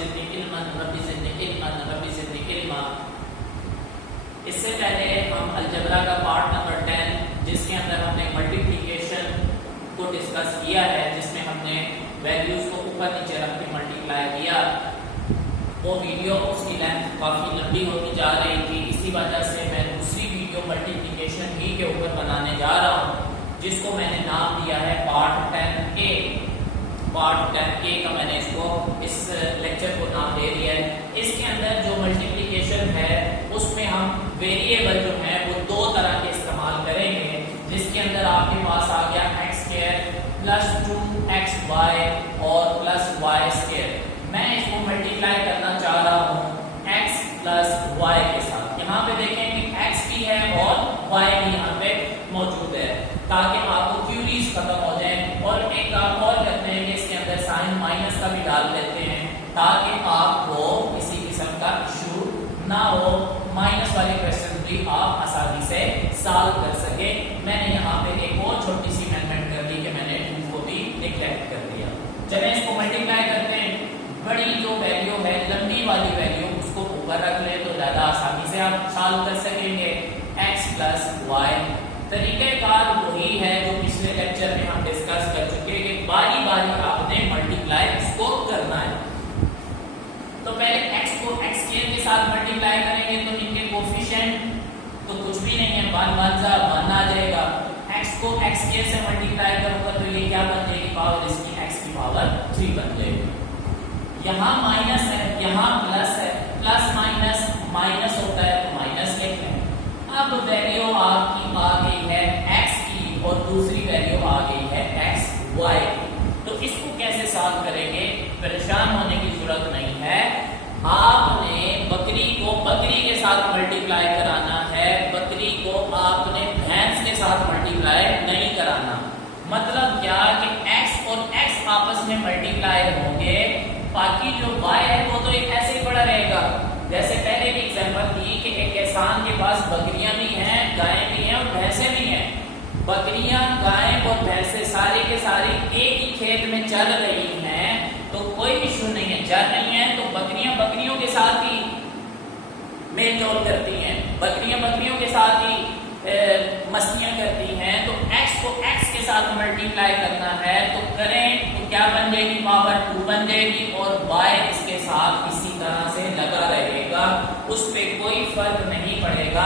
ज़िदनी इल्मन, रब्बी ज़िदनी इल्मन, रब्बी ज़िदनी इल्मा। इससे पहले हम अलजबरा का पार्ट नंबर 10 जिसके अंदर हमने मल्टीप्लिकेशन को डिस्कस किया है, जिसमें हमने वैल्यूज को ऊपर नीचे रख के मल्टीप्लाई किया, वो वीडियो उसकी लेंथ काफ़ी लंबी होती जा रही थी। इसी वजह से मैं दूसरी वीडियो मल्टीप्लिकेशन ही के ऊपर बनाने जा रहा हूँ, जिसको मैंने नाम दिया है पार्ट 10A। पार्ट 10A का मैंने इसको इस लेक्चर को नाम दे दिया है। इसके अंदर जो मल्टीप्लिकेशन है उसमें हम वेरिएबल जो है वो दो तरह के इस्तेमाल करेंगे, जिसके अंदर आपके पास आ गया x² प्लस 2xy और प्लस y²। मैं इसको मल्टीप्लाई करना चाह रहा हूँ x प्लस y के साथ। यहाँ पे देखें कि x भी है और y भी यहाँ पे मौजूद है, ताकि आपको क्यूरीज खत्म हो जाए। और एक काम और करते हैं कि इसके अंदर साइन माइनस का भी डाल देते हैं, ताकि आपको किसी किस्म का इशू ना हो, माइनस वाले क्वेश्चन भी आप आसानी से सॉल्व कर सके। मैंने यहाँ पे एक और छोटी सी अमेंडमेंट कर दी कि मैंने 2 को भी नेग्लेक्ट कर दिया। चलें इसको मल्टीप्लाई करते हैं। बड़ी जो वैल्यू है, लंबी वाली वैल्यू, उसको ऊपर रख ले तो ज्यादा आसानी से आप सॉल्व कर सकेंगे। x प्लस वाई तरीक़ेकार वही है जो पिछले लेक्चर में हम डिस्कस कर चुके हैं कि बारी बारी आपने मल्टीप्लाई इसको करना है। तो पहले x को x² के साथ मल्टीप्लाई करेंगे तो इनके कोफिशिएंट तो कुछ भी नहीं है, 1 आ जाएगा। x को x² से मल्टीप्लाई करूंगा तो ये क्या बन जाएगी, पावर इसकी x की पावर 3 बन जाएगी। यहाँ माइनस है, यहाँ प्लस है, प्लस माइनस माइनस होता है तो माइनस लिख लें। अब वैल्यू आपकी आ गई है x की और दूसरी वैल्यू आ गई है xy की। तो इसको कैसे सॉल्व करेंगे, परेशान होने की जरूरत नहीं है। आपने बकरी को बकरी के साथ मल्टीप्लाई कराना है, बकरी को आपने भैंस के साथ मल्टीप्लाई नहीं कराना। मतलब क्या कि x और x आपस में मल्टीप्लाई होंगे, बाकी जो y है वो तो एक ऐसे ही पड़ा रहेगा। जैसे पहले भी एग्जांपल दी कि एक किसान के पास बकरियां भी हैं, गायें भी हैं और भैंसें भी हैं। बकरियां, गायें और भैंसें सारी के सारी एक ही खेत में चल रही हैं तो कोई इशू नहीं है। चल नहीं है तो बकरियां बकरियों के साथ ही मेल जोल करती हैं, बकरियां बकरियों के साथ ही मस्तियां करती हैं। तो x को x के साथ मल्टीप्लाई करना है तो करें तो क्या बन जाएगी, पावर 2 बन जाएगी और y इसके साथ इसी तरह से लगा रहेगा, उस पे कोई फर्क नहीं पड़ेगा।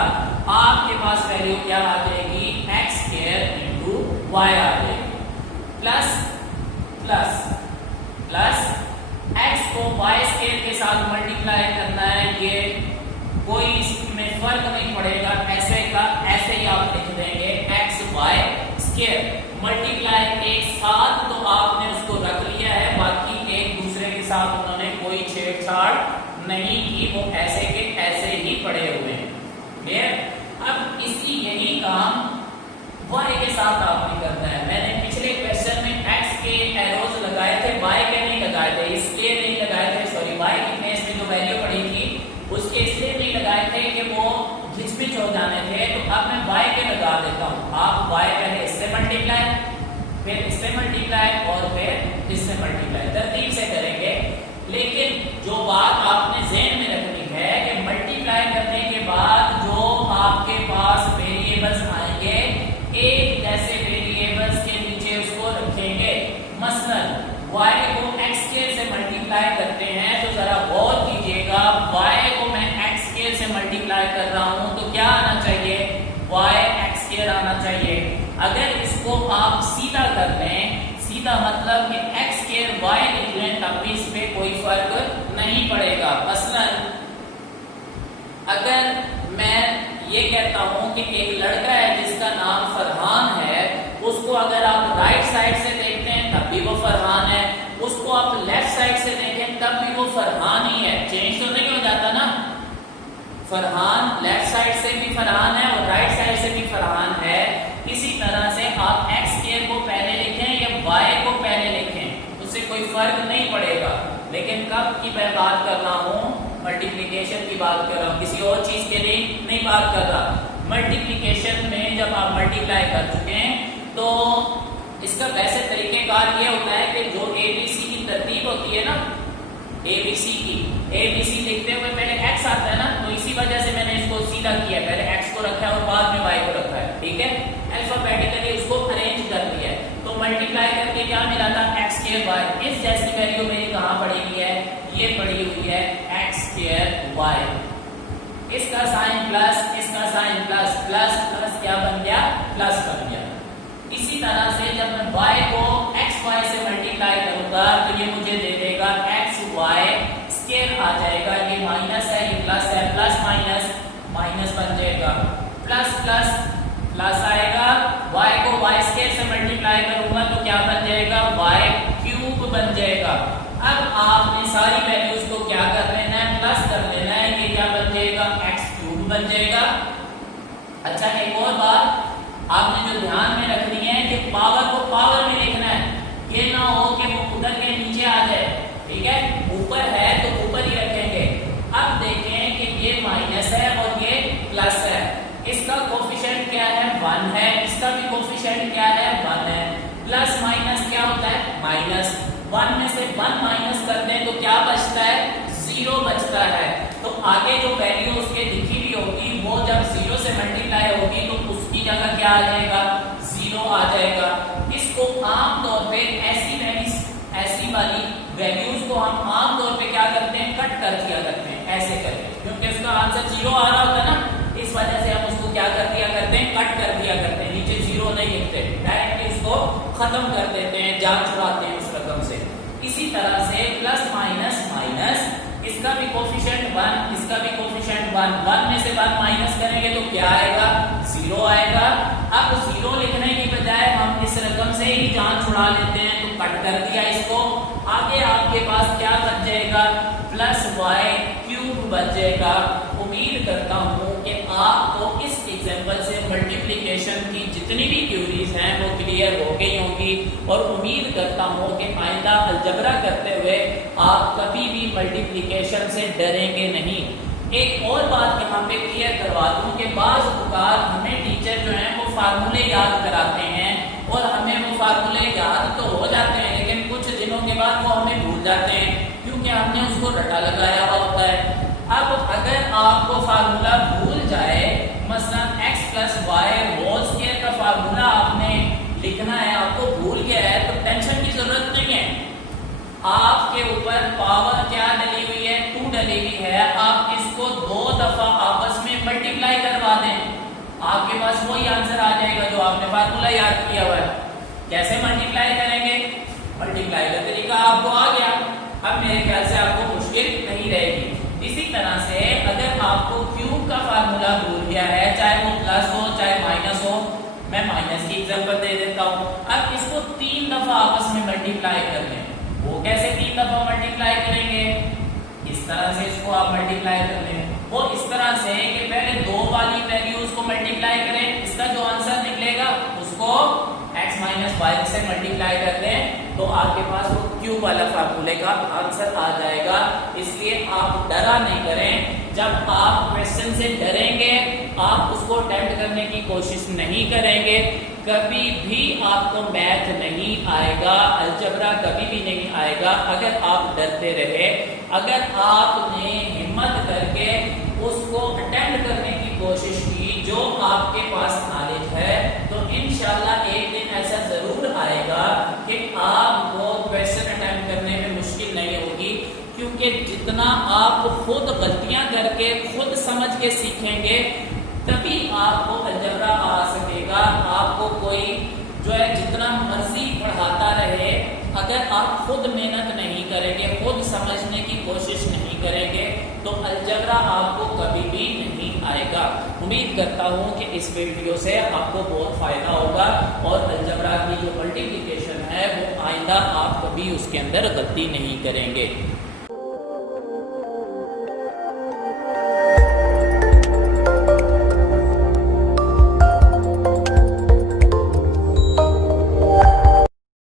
आपके पास वैल्यू क्या आ जाएगी, x² इंटू y आ जाएगी। प्लस प्लस प्लस x को y² के साथ मल्टीप्लाई करना है, ये कोई इसमें फर्क नहीं पड़ेगा, ऐसे का ऐसे ही आप लिख देंगे xy² मल्टीप्लाई एक साथ तो आपने उसको रख लिया है, बाकी एक दूसरे के साथ उन्होंने कोई छेड़छाड़ नहीं की, वो ऐसे के ऐसे ही पड़े हुए हैं। क्लियर। अब इसी यही काम y के साथ आपने करना है। मैंने पिछले क्वेश्चन में x के एरोज लगाए थे, y के नहीं लगाए थे, इसलिए नहीं लगाए थे, सॉरी y की प्लेस में जो वैल्यू पड़ी थी उसके इसलिए नहीं लगाए थे कि वो घिचपिच हो जाने थे। तो अब मैं y के लगा देता हूँ। आप y पहले इससे मल्टीप्लाई, फिर इससे मल्टीप्लाई और फिर इससे मल्टीप्लाई तरतीब से करेंगे। लेकिन जो बात आपने ज़हन में रखनी है कि मल्टीप्लाई करने के बाद जो आपके पास वेरिएबल्स आएंगे, एक जैसे वेरिएबल्स के नीचे उसको रखेंगे। मसलन y को x² से मल्टीप्लाई करते हैं तो जरा गौर कीजिएगा, y को मैं x² से मल्टीप्लाई कर रहा हूं तो क्या आना चाहिए, y x² आना चाहिए। अगर इसको आप सीधा कर लें, सीधा मतलब कि x² y लिख लें, तब भी इस पे कोई फर्क नहीं पड़ेगा। मसलन अगर मैं ये कहता हूं कि एक लड़का है जिसका नाम फरहान है, उसको अगर आप राइट साइड से देखते हैं तब भी वो फरहान है, उसको आप लेफ्ट साइड से देखें तब भी वो फरहान ही है। चेंज तो नहीं हो जाता ना, फरहान लेफ्ट साइड से भी फरहान है और राइट साइड से भी फरहान है। इसी तरह से आप x² को पहले लिखें या y को पहले लिखें, उससे कोई फर्क नहीं पड़ेगा। लेकिन कब की मैं बात कर रहा हूँ, मल्टीप्लिकेशन की बात कर रहा हूँ, किसी और चीज के लिए नहीं बात कर रहा। मल्टीप्लिकेशन में जब आप मल्टीप्लाई कर चुके हैं तो इसका वैसे तरीकेकार ये होता है कि जो ABC की तरतीब होती है ना, ABC की, ABC लिखते हुए पहले x आता है ना, तो इसी वजह से मैंने इसको सीधा किया, पहले x को रखा है और बाद में y को रखा है, ठीक है, अल्फाबेटिकली उसको अरेंज कर दिया है। तो मल्टीप्लाई करके क्या मिला था, x स्क्वायर y, इस जैसी वैल्यू मेरी कहां पड़ी हुई है, ये पड़ी हुई है x स्क्वायर y, इसका साइन प्लस, इसका साइन प्लस, प्लस प्लस क्या बन गया, प्लस बन गया। इसी तरह से जब मैं y को xy से मल्टीप्लाई करूंगा तो ये मुझे दे देगा xy स्क्वायर आ जाएगा, ये माइनस है, ये प्लस है, प्लस माइनस माइनस बन जाएगा, प्लस प्लस प्लस आएगा, y को y स्क्वायर से मल्टीप्लाई करूंगा तो क्या बन जाएगा, y क्यूब बन जाएगा। अब आपने सारी वैल्यूज को क्या कर लेना है, प्लस कर लेना है, ये क्या बन जाएगा, x क्यूब बन जाएगा। अच्छा एक और बात आपने जो ध्यान में रखनी है कि पावर को पावर में लिखना है, ये ना हो कि वो उधर के नीचे आ जाए, ठीक है, ऊपर है तो ऊपर ही रखेंगे। अब देखें कि ये माइनस है और ये प्लस है, इसका कोफिशिएंट क्या है, 1 है, इसका भी कोफिशिएंट क्या है, 1 है, प्लस माइनस क्या होता है, माइनस, 1 में से 1 माइनस कर दें तो क्या बचता है, 0 बचता है। तो आगे जो वैल्यू उसके लिखी हुई होगी वो जब 0 से मल्टीप्लाई होगी तो उसकी जगह क्या आ जाएगा, 0 आ जाएगा। इसको आमतौर पे ऐसी वाली वैल्यूज को हम आमतौर पे क्या करते हैं, कट कर दिया करते हैं, ऐसे करके, क्योंकि उसका आंसर 0 आ रहा होता है ना, इस वजह से हम उसको क्या कर दिया करते हैं, कट कर दिया करते हैं, नीचे 0 नहीं लिखते, डायरेक्टली उसको खत्म कर देते हैं, जान छुड़ाते हैं उस रकम से। इसी तरह से प्लस माइनस माइनस, इसका भी कोफिशिएंट 1, इसका भी कोफिशिएंट 1, 1 में से 1 माइनस करेंगे तो क्या आएगा, 0 आएगा। अब 0 लिखने की बजाय हम इस रकम से ही जान छुड़ा लेते हैं, तो कट कर दिया इसको, आगे आपके पास क्या बच जाएगा, प्लस y क्यूब बच जाएगा। उम्मीद करता हूं कि आपको इस एग्जांपल से मल्टीप्लिकेशन की जितनी भी क्वेरीज हैं वो क्लियर हो गई होंगी, और उम्मीद करता हूं कि आइंदा अलजबरा करते हुए आप कभी भी मल्टीप्लिकेशन से डरेंगे नहीं। एक और बात यहाँ पे क्लियर करवा दूं कि बाज़ औक़ात हमें टीचर जो हैं वो फार्मूले याद कराते हैं और हमें वो फार्मूले याद तो हो जाते हैं, लेकिन कुछ दिनों के बाद वो हमें भूल जाते हैं क्योंकि हमने उसको रटा लगाया हुआ होता है। अब अगर आपको फार्मूला भूल जाए, मसलन x plus Y whole square का फार्मूला आपने लिखना है, आपको भूल गया है तो टेंशन की जरूरत नहीं है, आपके ऊपर पावर क्या डली हुई है, 2 डली हुई है, आप इसको 2 दफा आपस में मल्टीप्लाई करवा दें, आपके पास वही आंसर आ जाएगा जो आपने फार्मूला याद किया हुआ है। कैसे मल्टीप्लाई करेंगे, मल्टीप्लाई का तरीका आपको आ गया, अब मेरे ख्याल से आपको मुश्किल नहीं रहेगी। इसी तरह से अगर आपको क्यूब का फार्मूला भूल गया है, चाहे वो प्लस हो चाहे माइनस हो, मैं माइनस की एग्जांपल दे देता हूं, अब इसको 3 दफा आपस में मल्टीप्लाई कर लें, वो कैसे 3 दफा मल्टीप्लाई करेंगे, इस तरह से इसको आप मल्टीप्लाई कर लें, वो इस तरह से कि पहले 2 वाली वैल्यूज को मल्टीप्लाई करें, इसका जो आंसर निकलेगा उसको x माइनस वाई से मल्टीप्लाई कर दें तो आपके पास वो क्यूब वाला फार्मूले का आंसर आ जाएगा। इसलिए आप डरा नहीं करें, जब आप क्वेश्चन से डरेंगे आप उसको अटेम्प्ट करने की कोशिश नहीं करेंगे, कभी भी आपको मैथ नहीं आएगा, अलजबरा कभी भी नहीं आएगा अगर आप डरते रहे। अगर आपने हिम्मत करके उसको अटेम्प्ट करने की कोशिश की, जो आपके पास नॉलेज है, तो इंशाल्लाह एक दिन ऐसा जरूर आएगा कि आपको क्वेश्चन अटेम्प्ट करने में मुश्किल नहीं होगी, क्योंकि जितना आप खुद गलतियां करके खुद समझ के सीखेंगे तभी आपको अलजबरा आ सकेगा। आपको कोई जो है जितना मर्जी पढ़ाता रहे, अगर आप खुद मेहनत नहीं करेंगे, खुद समझने की कोशिश नहीं करेंगे, तो अलजबरा आपको कभी भी नहीं आएगा। उम्मीद करता हूँ कि इस वीडियो से आपको बहुत फ़ायदा होगा और अलजबरा की जो मल्टीप्लिकेशन है वो आइंदा आप कभी उसके अंदर गलती नहीं करेंगे।